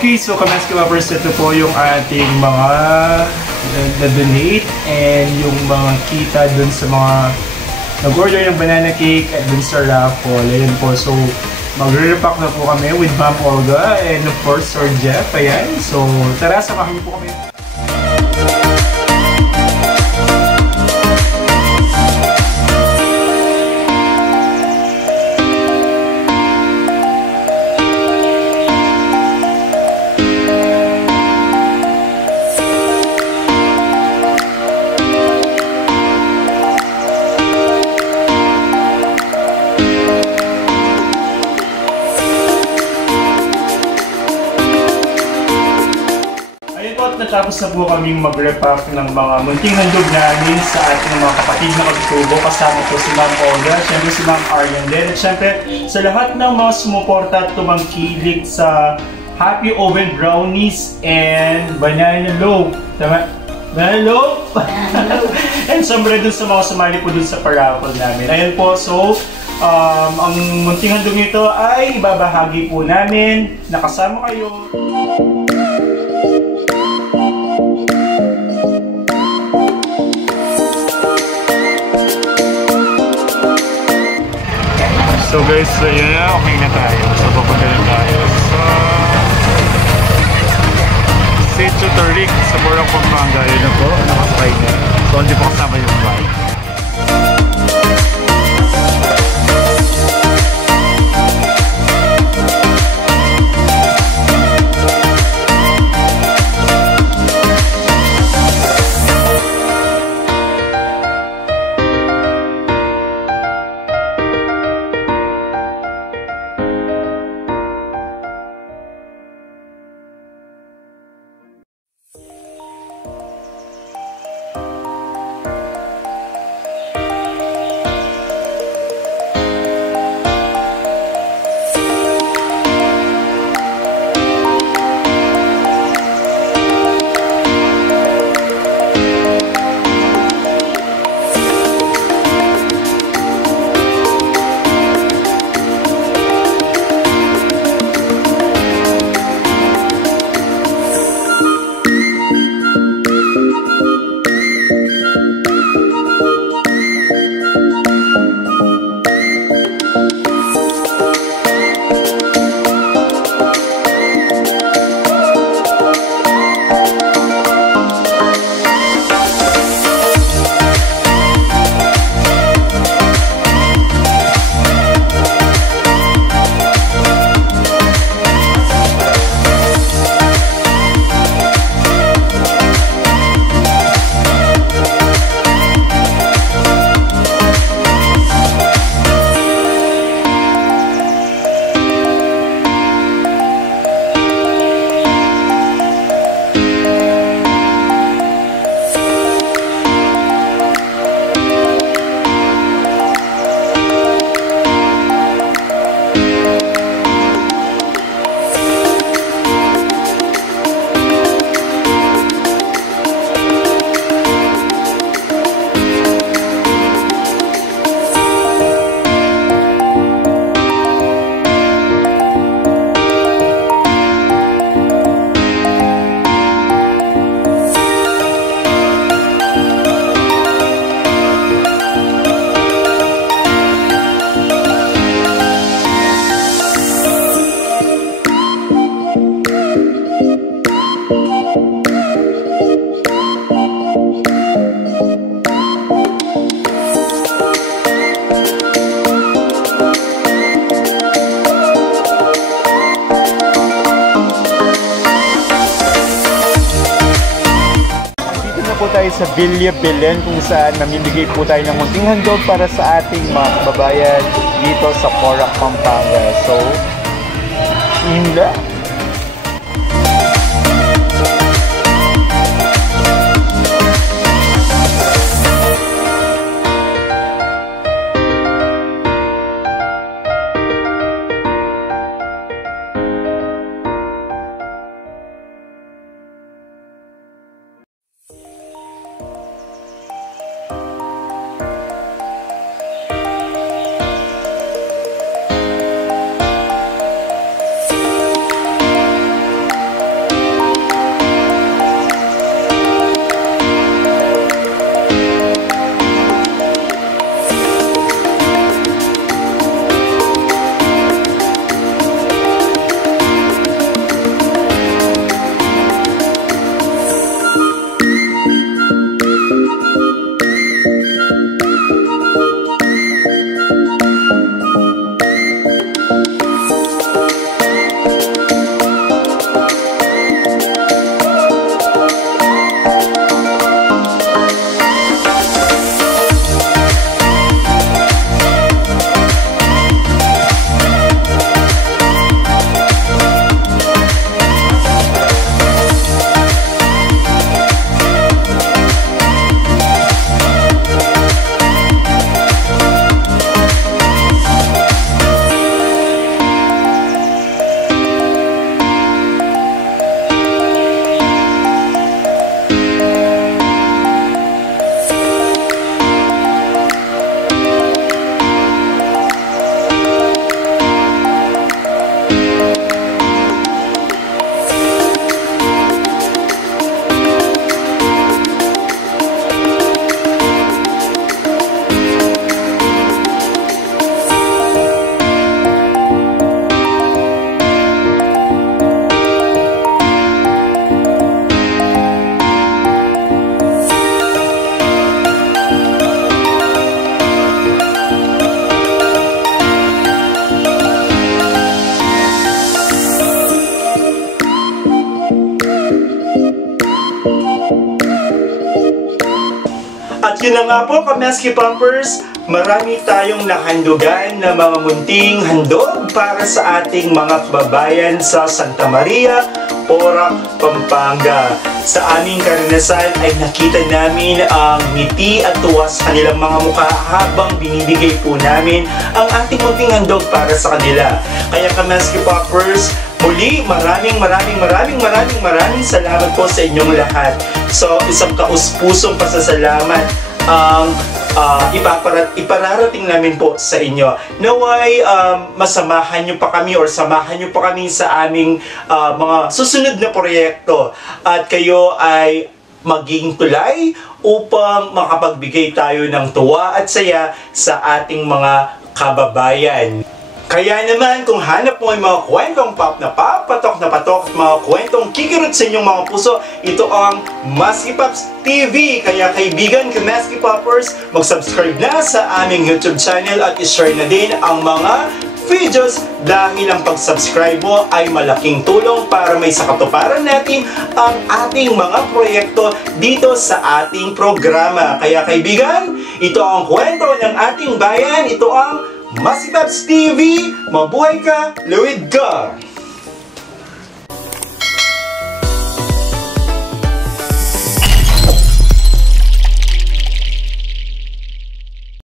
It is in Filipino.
Okay, so Kamans Kebabers, ito po yung ating mga na-donate and yung mga kita dun sa mga nag-order ng banana cake at dun sa raffle. Ayun po, so magre-repack na po kami with Ma'am Olga and of course Sir Jeff. Ayan, so tara, samahan niyo po kami. Natapos na po kaming mag-repack ng mga munting handog namin sa ating mga kapatid na magtubo. Kasama po si Ma'am Olga, syempre si Ma'am Aryan din. At syempre sa lahat ng mga sumuporta at tumangkilik sa Happy Oven Brownies and Banana Loaf. Tama? Banana Loaf? And syempre dun sa mga sumali po dun sa paraffle namin. Ayan po, so ang munting handog nito ay ibabahagi po namin. Nakasama kayo. So guys, yun na, okay na tayo. So papunta na tayo sa Sitio Tarik sa Boracay, Pampanga. Yun na po, nakasakay na. So hindi po kasama yung bike. Tayo sa Villa Belen kung saan namimigay po tayo ng munting handog para sa ating mga kababayan dito sa Porac, Pampanga. So, inla. At yun na nga po, Kameski Poppers, marami tayong nahandugan na mga munting handog para sa ating mga kababayan sa Santa Maria, Porac, Pampanga. Sa aming karanasan ay nakita namin ang ngiti at tuwa sa kanilang mga mukha habang binibigay po namin ang ating munting handog para sa kanila. Kaya Kameski Poppers, muli, maraming salamat po sa inyong lahat. So, isang kaus-pusong pasasalamat ang ipararating namin po sa inyo. Naway masamahan nyo pa kami or samahan nyo pa kami sa aming mga susunod na proyekto at kayo ay maging tulay upang makapagbigay tayo ng tuwa at saya sa ating mga kababayan. Kaya naman, kung hanap mo ay mga kwentong pop na pop, patok na patok at mga kwentong kikirot sa inyong mga puso, ito ang Maski Pops TV. Kaya kaibigan, Kameski Poppers, mag-subscribe na sa aming YouTube channel at ishare na din ang mga videos dahil ang pag-subscribe mo ay malaking tulong para may sakatuparan natin ang ating mga proyekto dito sa ating programa. Kaya kaibigan, ito ang kwento ng ating bayan, ito ang Maski Pops TV, mabuhay ka, luwid ka!